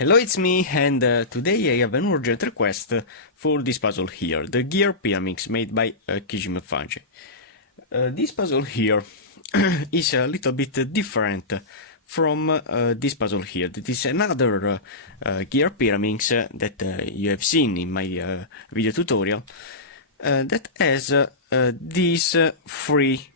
Hello, it's me, and today I have an urgent request for this puzzle here, the Gear Pyraminx made by Qiyi Gear Pyraminx. This puzzle here is a little bit different from this puzzle here. That is another Gear Pyraminx that you have seen in my video tutorial that has these three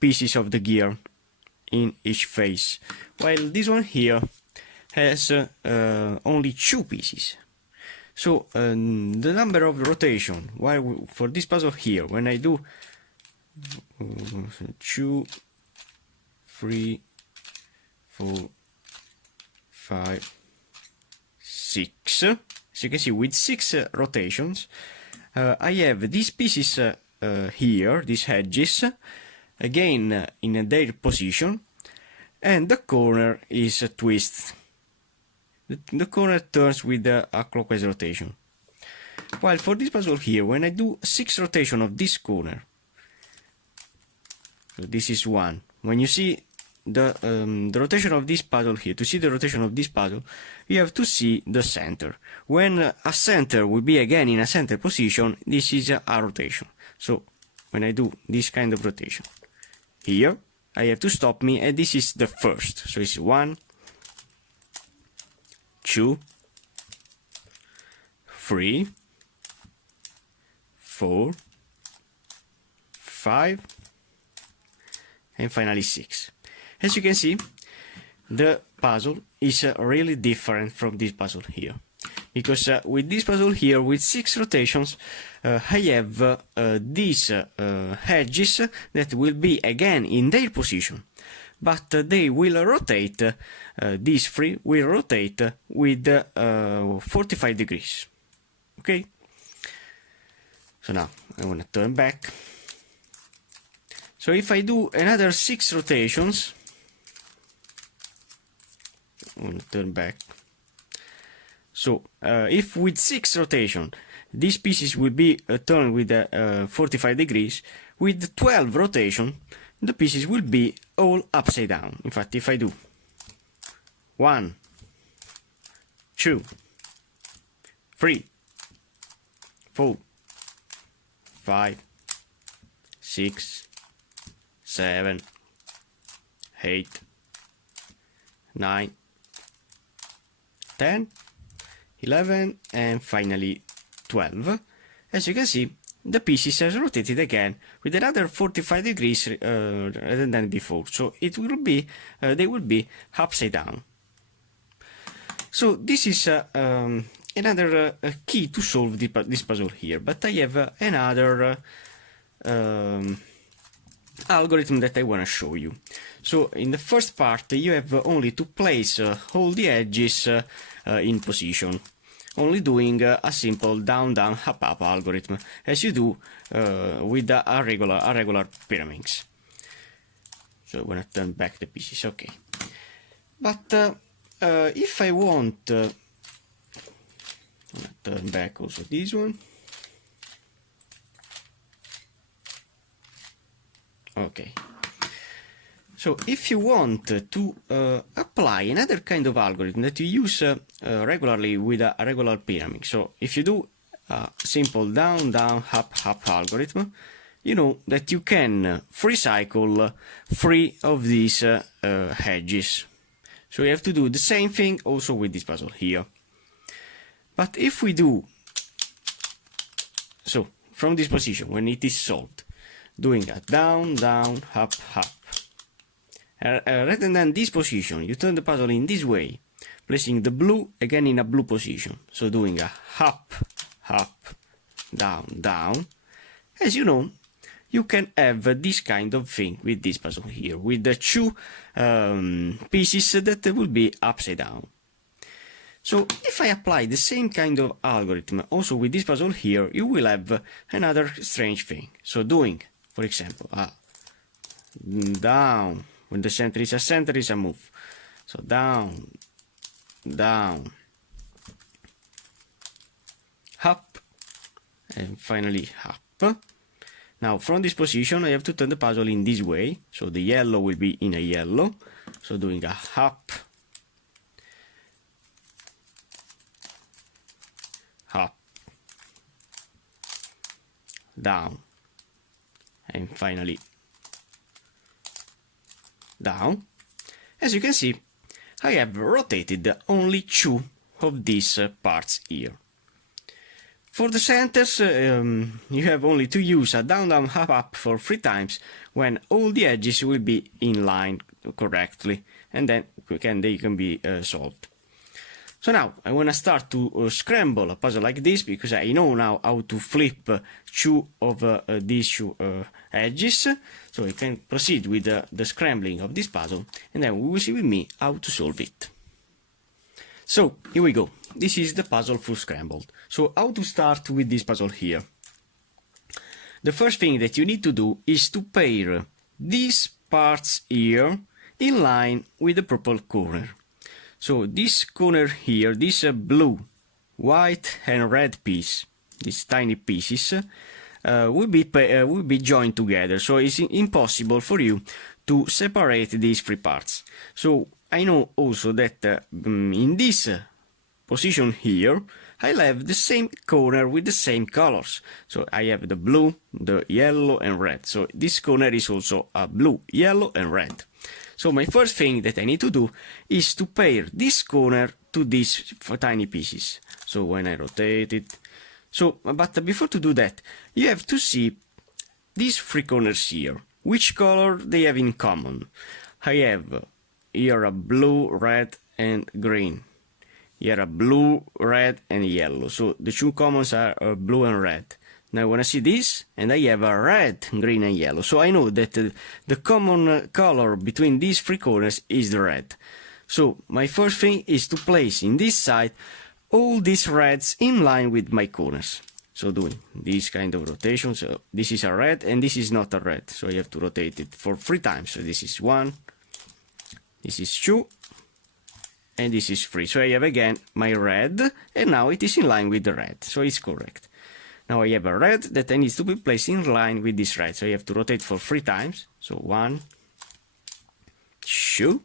pieces of the gear in each face, while this one here has only two pieces. So the number of rotation, while for this puzzle here, when I do 2, 3, 4, 5, 6, as you can see, with 6 rotations, I have these pieces here, these edges, again in their position, and the corner is a twist. The corner turns with a clockwise rotation. While for this puzzle here, when I do 6 rotation of this corner, so this is 1. When you see the rotation of this puzzle here, to see the rotation of this puzzle, you have to see the center. When a center will be again in a center position, this is a rotation. So when I do this kind of rotation, here I have to stop me, and this is the first. So it's 1, 2, 3, 4, 5, and finally 6. As you can see, the puzzle is really different from this puzzle here, because with this puzzle here, with 6 rotations, I have these edges that will be again in their position, but they will rotate, these 3 will rotate with 45 degrees. Okay? So now I want to turn back. So if I do another 6 rotations, I want to turn back. So if with 6 rotation these pieces will be turned with 45 degrees, with 12 rotation the pieces will be all upside down. In fact, if I do 1, 2, 3, 4, 5, 6, 7, 8, 9, 10, 11, and finally 12. As you can see, the pieces are rotated again with another 45 degrees rather than before, so it will be they will be upside down. So this is another key to solve this puzzle here, but I have another algorithm that I want to show you. So in the first part, you have only to place all the edges in position, only doing a simple down down up up algorithm, as you do with a regular Pyraminx. So I want to turn back the pieces, okay. But if I want to turn back also this one, okay. So if you want to apply another kind of algorithm that you use regularly with a regular Pyraminx, so if you do a simple down down up up algorithm, you know that you can free cycle 3 of these edges. So you have to do the same thing also with this puzzle here. But if we do so from this position, when it is solved, doing a down down up up, rather than this position, you turn the puzzle in this way, placing the blue again in a blue position. So doing a up, up, down, down. As you know, you can have this kind of thing with this puzzle here, with the 2 pieces that will be upside down. So if I apply the same kind of algorithm also with this puzzle here, you will have another strange thing. So doing, for example, down. When the center is a move. So down, down, up, and finally up. Now from this position I have to turn the puzzle in this way. So the yellow will be in a yellow. So doing a up, down, and finally down. As you can see, I have rotated only 2 of these parts here. For the centers, you have only to use a down, down, up, up for 3 times when all the edges will be in line correctly, and then they can be solved. So now I want to start to scramble a puzzle like this, because I know now how to flip 2 of these 2 edges. So I can proceed with the scrambling of this puzzle, and then we will see with me how to solve it. So here we go. This is the puzzle full scrambled. So how to start with this puzzle here? The first thing that you need to do is to pair these parts here in line with the purple corner. So this corner here, this blue, white and red piece, these tiny pieces, will be joined together. So it's impossible for you to separate these 3 parts. So I know also that in this position here, I'll have the same corner with the same colors. So I have the blue, the yellow and red. So this corner is also a blue, yellow and red. So my first thing that I need to do is to pair this corner to these tiny pieces. So when I rotate it, but before to do that, you have to see these 3 corners here. Which color they have in common? I have here a blue, red and green. Here a blue, red and yellow. So the 2 commons are blue and red. Now I want to see this, and I have a red, green and yellow. So I know that the common color between these 3 corners is the red. So my first thing is to place in this side all these reds in line with my corners. So doing this kind of rotation. So this is a red and this is not a red. So I have to rotate it for 3 times. So this is 1, this is 2, and this is 3. So I have again my red, and now it is in line with the red. So it's correct. Now I have a red that needs to be placed in line with this red. So I have to rotate for 3 times. So 1, 2,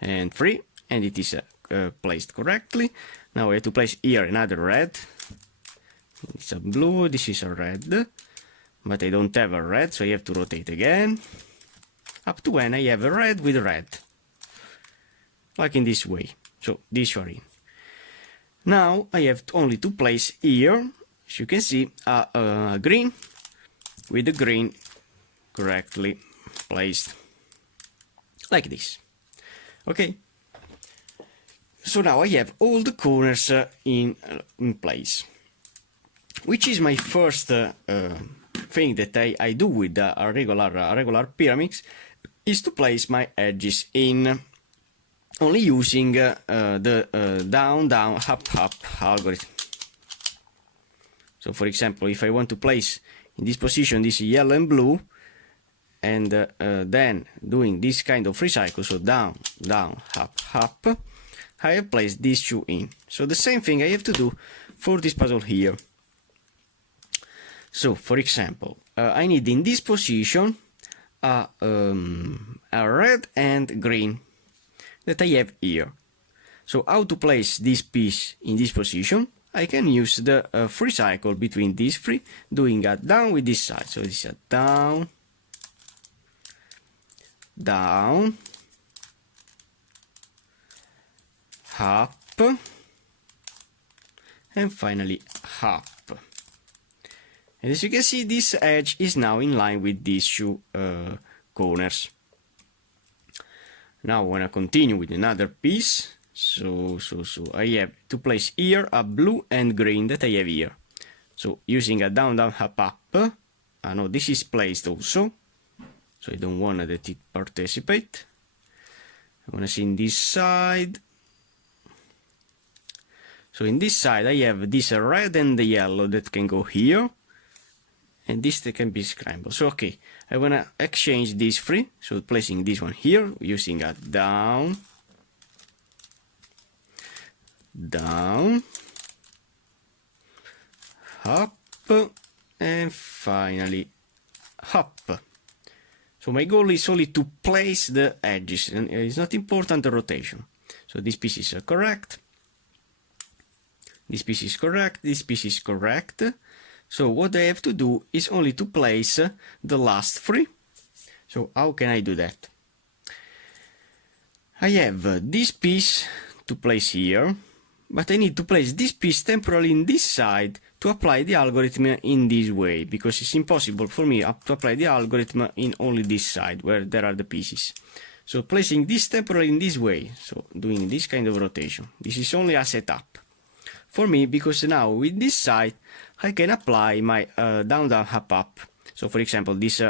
and 3, and it is placed correctly. Now I have to place here another red. It's a blue, this is a red, but I don't have a red, so I have to rotate again, up to when I have a red with red, like in this way. So this are in. Now I have only to place here, as you can see, a green with the green correctly placed, like this. Okay. So now I have all the corners in place. Which is my first thing that I do with a regular Pyraminx, is to place my edges in, only using the down, down, up, up algorithm. So for example, if I want to place in this position this yellow and blue, and then doing this kind of free cycle, so down, down, up, up, I have placed these 2 in. So the same thing I have to do for this puzzle here. So for example, I need in this position a red and green that I have here. So how to place this piece in this position? I can use the free cycle between these 3, doing a down with this side. So this is a down, down, up, and finally up. And as you can see, this edge is now in line with these 2 corners. Now I want to continue with another piece. So I have to place here a blue and green that I have here. So using a down, down, up, up. No, this is placed also. So I don't want that it participate. I want to see in this side. So in this side I have this red and the yellow that can go here. And this can be scrambled. So okay, I want to exchange these 3. So placing this one here, using a down, down, up, and finally up. So my goal is only to place the edges, and it's not important the rotation. So this piece is correct. This piece is correct. This piece is correct. So what I have to do is only to place the last 3. So how can I do that? I have this piece to place here, but I need to place this piece temporarily in this side to apply the algorithm in this way, because it's impossible for me to apply the algorithm in only this side where there are the pieces. So placing this temporarily in this way, so doing this kind of rotation, this is only a setup for me, because now with this side I can apply my down down up up. So for example, this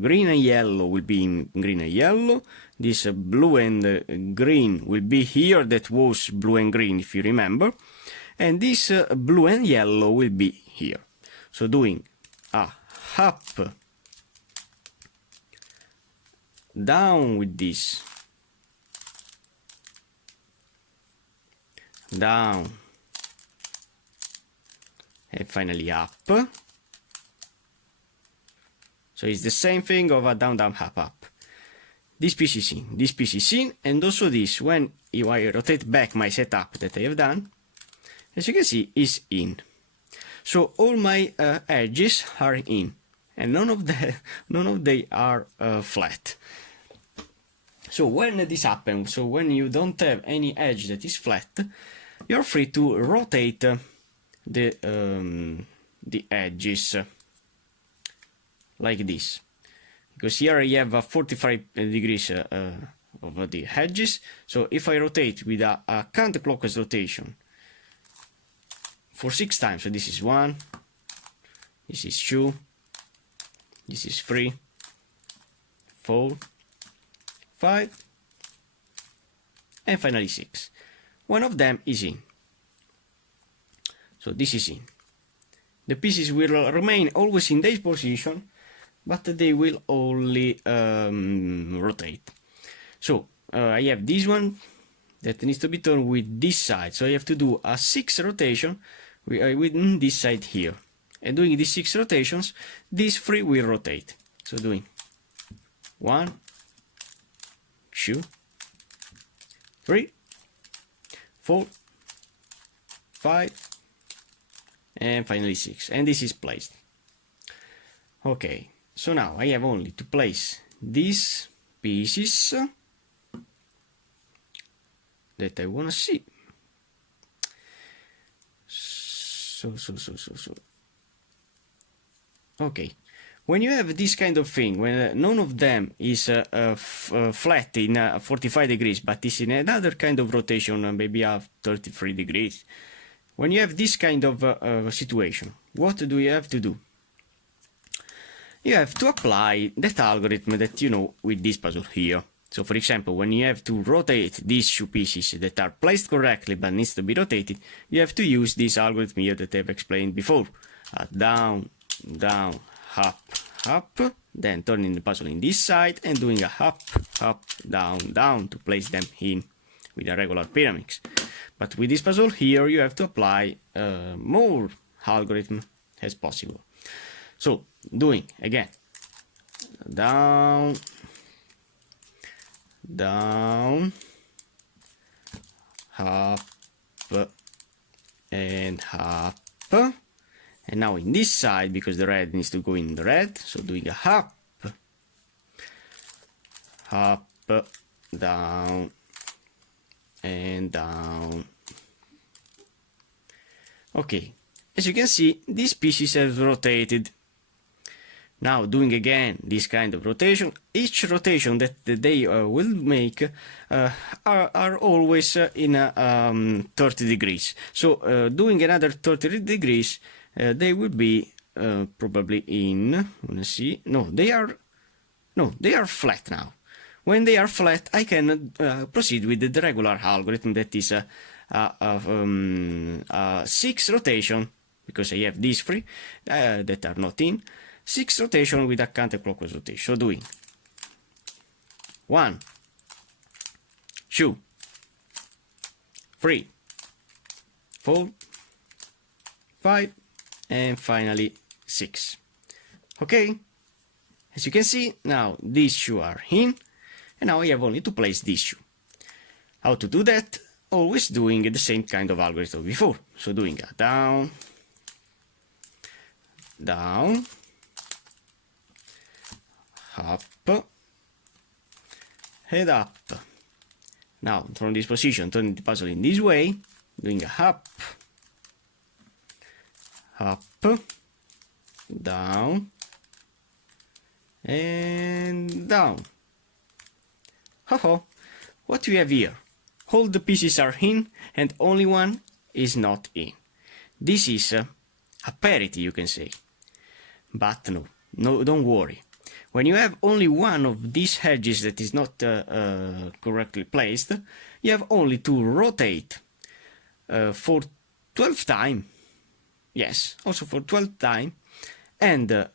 green and yellow will be in green and yellow, this blue and green will be here, that was blue and green if you remember, and this blue and yellow will be here. So doing a up, down with this, down, and finally up. So it's the same thing of a down down up up. This piece is in, this piece is in, and also this, when I rotate back my setup that I have done, as you can see, is in. So all my edges are in, and none of they are flat. So when this happens, so when you don't have any edge that is flat, you're free to rotate the edges like this, because here I have a 45 degrees of the edges. So if I rotate with a counterclockwise rotation for 6 times, so this is 1, this is 2, this is 3, 4, 5, and finally 6. One of them is in. So this is in. The pieces will remain always in this position, but they will only rotate. So I have this one that needs to be turned with this side, so I have to do a 6 rotation within this side here, and doing these 6 rotations, these 3 will rotate. So doing 1, 2, 3, 4, 5, and finally 6, and this is placed. Okay, so now I have only to place these pieces that I want to see. So. Okay, when you have this kind of thing, when none of them is flat in 45 degrees, but is in another kind of rotation, maybe 33 degrees, when you have this kind of situation, what do you have to do? You have to apply that algorithm that you know with this puzzle here. So for example, when you have to rotate these 2 pieces that are placed correctly but needs to be rotated, you have to use this algorithm here that I've explained before. Down, down, up, up, then turning the puzzle in this side and doing a up, up, down, down to place them in with a regular Pyraminx. But with this puzzle here, you have to apply more algorithm as possible. So doing again down, down, up, and up, and now in this side, because the red needs to go in the red, so doing a up, up, down, and down. Okay, as you can see, these pieces have rotated. Now doing again this kind of rotation, each rotation that they will make are always in 30 degrees. So doing another 30 degrees, they will be probably in, let's see, no, they are flat now. When they are flat, I can proceed with the regular algorithm that is 6 rotation, because I have these 3 that are not in. 6 rotation with a counterclockwise rotation. So doing 1, 2, 3, 4, 5, and finally 6. Okay, as you can see, now these 2 are in, and now I have only to place these 2. How to do that? Always doing the same kind of algorithm before. So doing a down, down, up, and up. Now, from this position, turning the puzzle in this way, doing a up, down, and down. Oh, what we have here? All the pieces are in, and only one is not in. This is a parity, you can say. But no, don't worry. When you have only one of these edges that is not correctly placed, you have only to rotate for 12 times. Yes, also for 12 times. And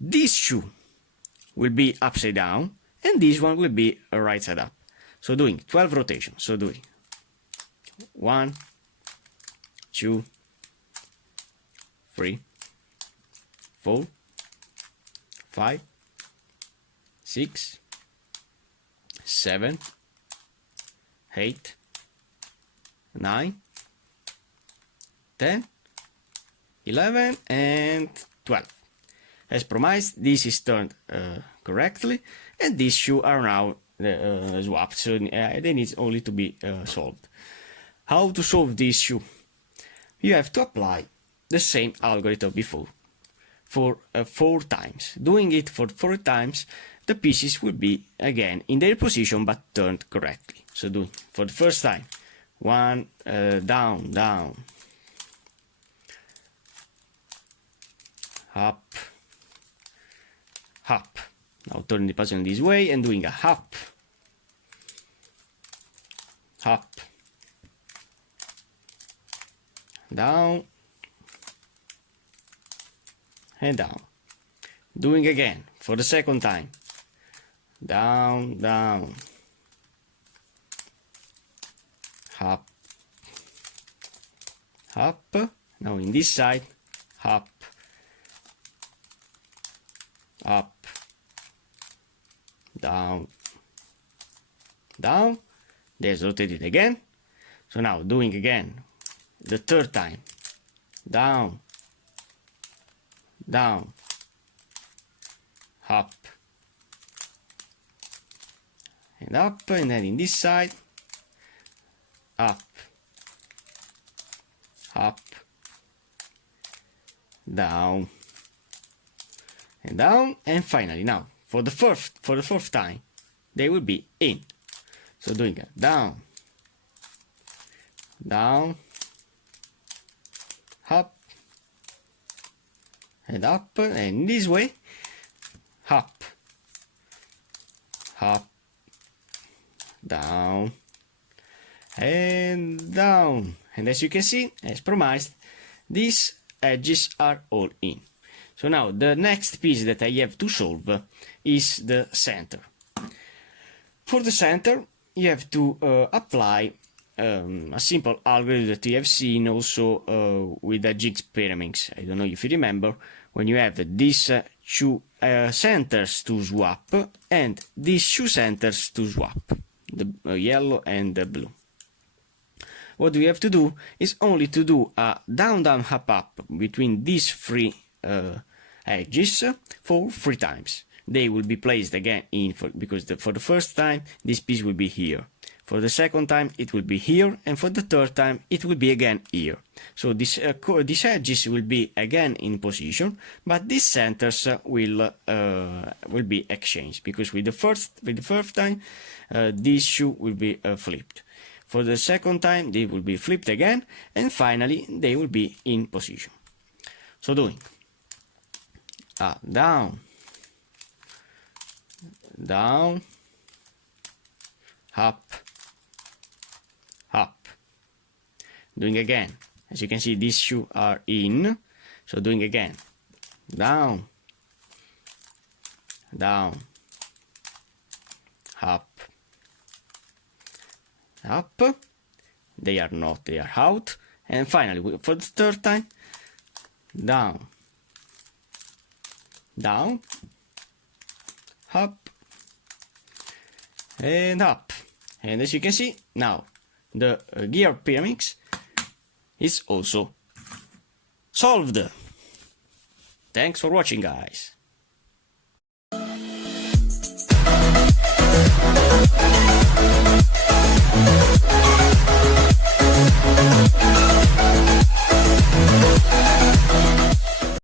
this shoe will be upside down, and this one will be right side up. So doing 12 rotations. So doing 1, 2, 3, 4, 5, 6, 7, 8, 9, 10, 11, and 12. As promised, this is turned correctly, and these shoes are now swapped, so they need only to be solved. How to solve this shoe? You have to apply the same algorithm before for 4 times. Doing it for 4 times, the pieces will be again in their position but turned correctly. So doing for the first time, 1, down, down, up, up. Now turning the puzzle in this way and doing a up, up, down, and down. Doing again for the second time, down, down, up, up. Now in this side, up, up, down, down. There's rotated again. So now doing again the third time, down, down, up, and up, and then in this side, up, up, down, and down, and finally now for the fourth time they will be in. So doing a down, down, up, and up, and in this way, up, up, down, and down. And as you can see, as promised, these edges are all in. So now the next piece that I have to solve is the center. For the center, you have to apply a simple algorithm that you have seen also with the Qiyi Pyraminx. I don't know if you remember, when you have these two centers to swap and these two centers to swap, the yellow and the blue. What we have to do is only to do a down, down, up, up between these 3 edges for 3 times. They will be placed again in, because for the first time this piece will be here, for the second time it will be here, and for the third time it will be again here. So these edges will be again in position, but these centers will be exchanged, because with the first time this shoe will be flipped. For the second time they will be flipped again, and finally they will be in position. So doing down, down, up, up. Doing again, as you can see these shoes are in, so doing again, down, down, up, up. They are not, they are out. And finally for the third time, down, down, up, and up. And as you can see, now the Gear Pyraminx is also solved. Thanks for watching, guys.